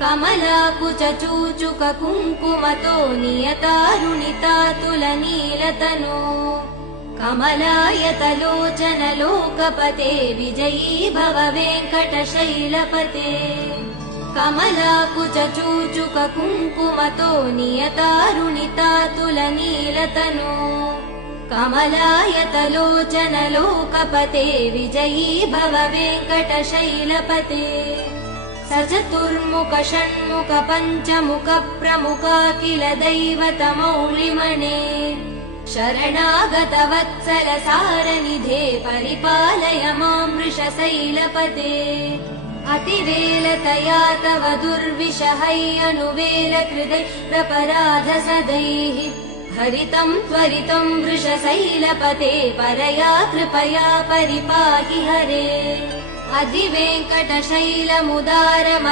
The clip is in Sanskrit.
कमलाकुचूचुक कुङ्कुमतो नियतारुणितातुलनीलतनो कमलायतलोचन लोकपते विजयी भव वेङ्कटशैलपते कमलाकुचूचुक कुङ्कुमतो नियतारुणितातुलनीलतनो कमलायतलोचन लोकपते विजयी भव वेङ्कटशैलपते स चतुर्मुख षण्मुख पञ्चमुख प्रमुखाखिल दैवतमौलिमणे शरणागत वत्सल सारनिधे परिपालय मां वृषशैलपते अतिवेलतया तव दुर्विषहैयनुवेल कृदै प्रपराध सदैः हरितं त्वरितं वृषशैलपते परया कृपया परिपाहि हरे अधिवेङ्कटशैलमुदारम